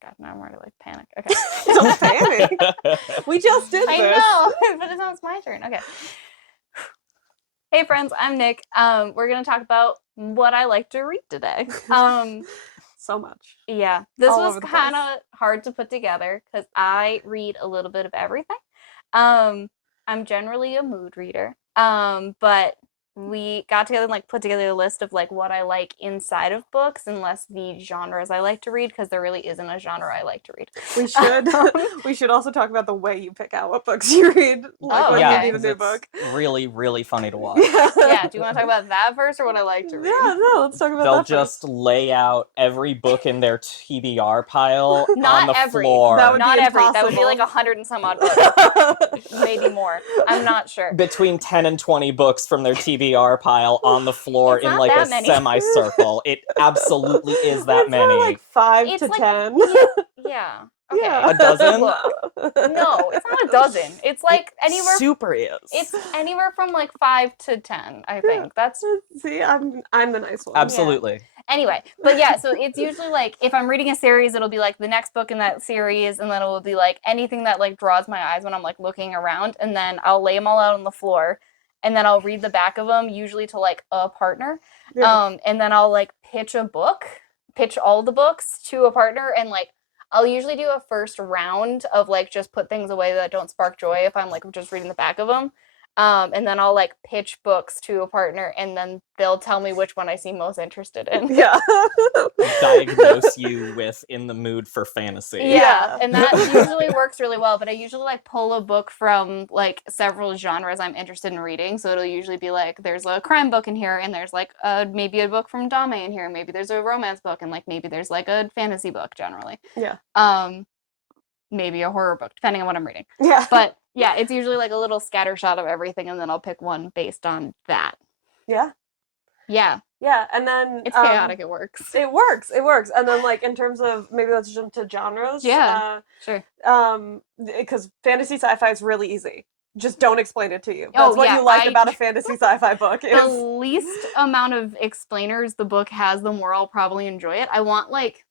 God, now I'm already like panic. Okay. Don't panic. We just did this. I know, but now it's my turn. Okay. Hey friends, I'm Nick. We're gonna talk about what I like to read today. So much. Yeah, this All was over the kind of hard to put together because I read a little bit of everything. I'm generally a mood reader. But we got together and like put together a list of like what I like inside of books and less the genres I like to read because there really isn't a genre I like to read. We should also talk about the way you pick out what books you read. Like when you okay. read a new book. Really, really funny to watch. Yeah, do you want to talk about that first or what I like to read? Yeah, no, let's talk about They'll that just first. lay out every book in their TBR pile Not on the every. floor. That would Not be every. That would be like impossible. 100 and some odd books. Maybe more. I'm not sure. Between 10 and 20 books from their TBR pile on the floor It's in not like that a many. semicircle. It absolutely is that It's many. More like 5 It's to like, 10. Yeah. Okay. Yeah. A dozen? No, it's not a dozen. It's like anywhere. Super is. It's anywhere from like 5 to 10. I think that's. See, I'm the nice one. Absolutely. Yeah. Anyway, but yeah, so it's usually like if I'm reading a series, it'll be like the next book in that series, and then it will be like anything that like draws my eyes when I'm like looking around, and then I'll lay them all out on the floor, and then I'll read the back of them, usually to like a partner, and then I'll like pitch all the books to a partner, and like I'll usually do a first round of like just put things away that don't spark joy if I'm like just reading the back of them. And then I'll like pitch books to a partner and then they'll tell me which one I seem most interested in. Yeah. Diagnose you with in the mood for fantasy. Yeah. And that usually works really well, but I usually like pull a book from like several genres I'm interested in reading. So it'll usually be like there's a crime book in here and there's like maybe a book from Dame in here, maybe there's a romance book and like maybe there's like a fantasy book generally. Yeah. Maybe a horror book, depending on what I'm reading. Yeah. But yeah, it's usually like a little scattershot of everything, and then I'll pick one based on that. Yeah. Yeah. Yeah, and then it's chaotic. It works. It works. And then like in terms of maybe let's jump to genres. Yeah. Sure. Because fantasy sci-fi is really easy. Just don't explain it to you. That's what you like about a fantasy sci-fi book. The least amount of explainers the book has, the more I'll probably enjoy it. I want like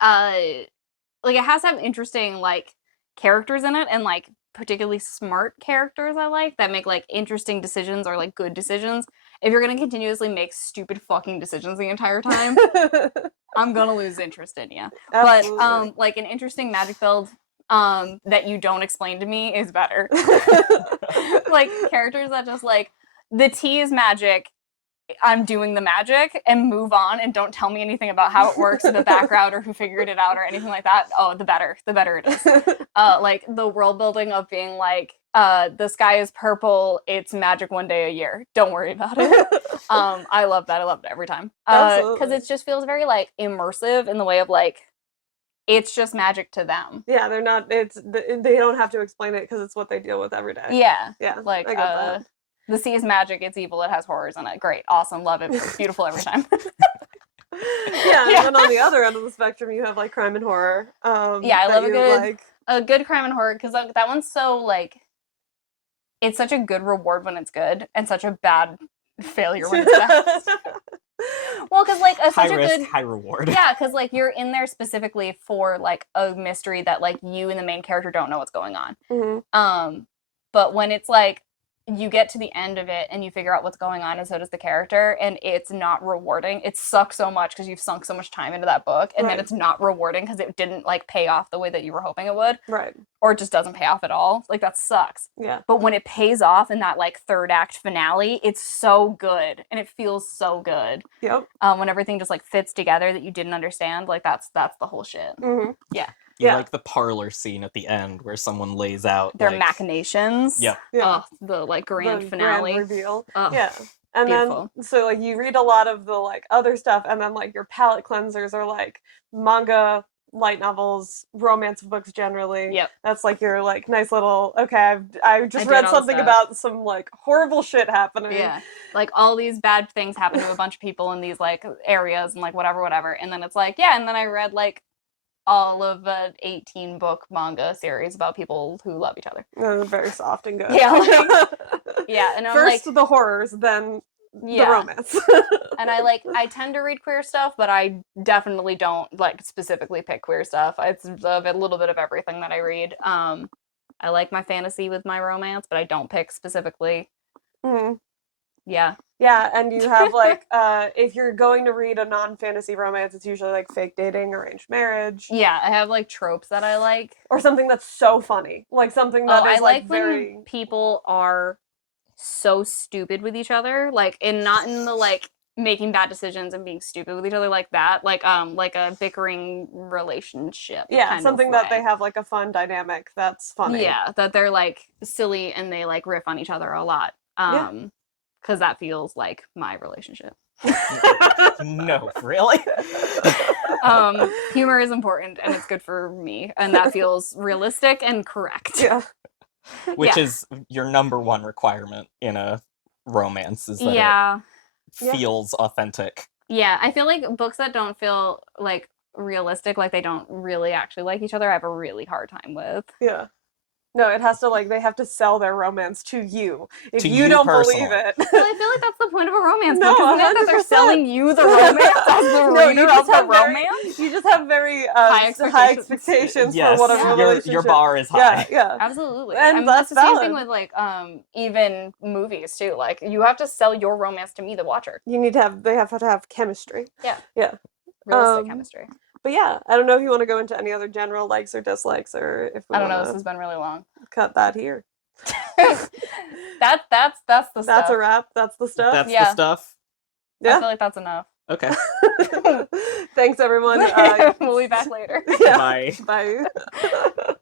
it has to have interesting like characters in it and like particularly smart characters I like that make like interesting decisions or like good decisions. If you're gonna continuously make stupid fucking decisions the entire time, I'm gonna lose interest in you. Absolutely. But like an interesting magic field that you don't explain to me is better. Like characters that just like the tea is magic. I'm doing the magic and move on and don't tell me anything about how it works or the background or who figured it out or anything like that. Oh, the better it is. Like the world building of being like, the sky is purple, it's magic one day a year. Don't worry about it. I love that. I love it every time. Because it just feels very like immersive in the way of like, it's just magic to them. Yeah, they're not, they don't have to explain it because it's what they deal with every day. Yeah. Yeah. Like, I get that. The sea is magic, it's evil, it has horrors in it. Great, awesome, love it, it's beautiful every time. Yeah, and then on the other end of the spectrum, you have like crime and horror. Yeah, I love a good crime and horror because that one's so like, it's such a good reward when it's good and such a bad failure when it's bad. Well, because like such a good high reward. Yeah, because like you're in there specifically for like a mystery that like you and the main character don't know what's going on. Mm-hmm. But when it's like you get to the end of it and you figure out what's going on and so does the character and it's not rewarding. It sucks so much because you've sunk so much time into that book and then it's not rewarding because it didn't like pay off the way that you were hoping it would. Right. Or it just doesn't pay off at all. Like that sucks. Yeah. But when it pays off in that like third act finale, it's so good and it feels so good. Yep. When everything just like fits together that you didn't understand, like that's the whole shit. Mm-hmm. Yeah. You like the parlor scene at the end where someone lays out their machinations. Yeah. The like grand finale. Grand reveal. Oh, yeah. And beautiful. Then so like you read a lot of the like other stuff and then like your palate cleansers are like manga, light novels, romance books generally. Yep. That's like your like nice little I just read something about some like horrible shit happening. Yeah. Like all these bad things happen to a bunch of people in these like areas and like whatever. And then it's like, yeah, and then I read like all of an 18-book manga series about people who love each other. Very soft and good. Yeah, like, yeah. And I'm first like, the horrors, then the romance. And I tend to read queer stuff, but I definitely don't like specifically pick queer stuff. It's a little bit of everything that I read. I like my fantasy with my romance, but I don't pick specifically. Mhm. Yeah. Yeah, and you have like if you're going to read a non-fantasy romance, it's usually like fake dating, arranged marriage, Yeah, I have like tropes that I like. or something that's so funny, like something that is I like very when people are so stupid with each other, like, and not in the like making bad decisions and being stupid with each other like that, like a bickering relationship kind something of that they way. have like a fun dynamic that's funny. Yeah, that they're like silly and they like riff on each other a lot. Yeah. Because that feels like my relationship. No, really? Humor is important and it's good for me, and that feels realistic and correct. Yeah. Which Yeah. is your number one requirement in a romance, is that Yeah. it feels authentic. Yeah, I feel like books that don't feel like realistic, like they don't really actually like each other, I have a really hard time with. Yeah. No, it has to like they have to sell their romance to you. If To you you don't believe personally. it. Well, I feel like that's the point of a romance No, book, isn't it? That they're 100%. selling you the romance as the No, reader you of just the have very, romance. you just have very High high expectations. expectations Yes, for whatever Yeah. relationship. your bar is Yeah, high. yeah. Absolutely. And I mean, that's that's the same thing valid. with like even movies too. Like you have to sell your romance to me, the watcher. You need to have they have to have chemistry. Yeah. Yeah. Realistic chemistry. But yeah, I don't know if you want to go into any other general likes or dislikes, or if we I don't know, want this has to been really long. cut that here. That's the That's stuff. a wrap. That's the stuff. That's Yeah. the stuff? I Yeah. feel like that's enough. Okay. Thanks, everyone. We'll be back later. Yeah. Bye. Bye.